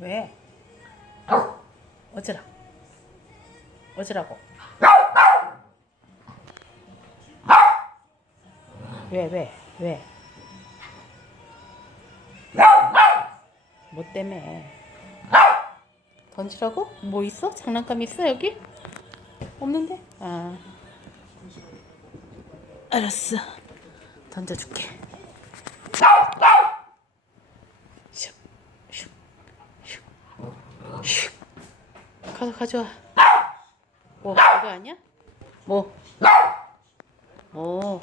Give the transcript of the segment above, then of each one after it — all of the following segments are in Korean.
왜? 어쩌라? 어쩌라고? 왜, 왜, 왜? 뭐 때문에? 던지라고? 뭐 있어? 장난감 있어 여기? 없는데? 아. 알았어. 던져줄게. 가서 가져와. 뭐 이거 아니야? 뭐? 뭐?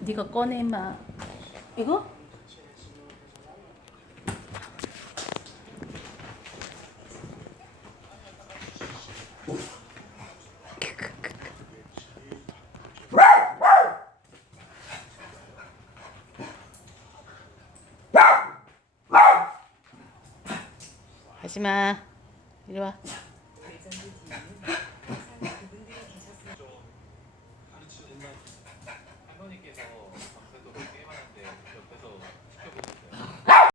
네가 꺼내 임마. 이거? 가지마. 이리와.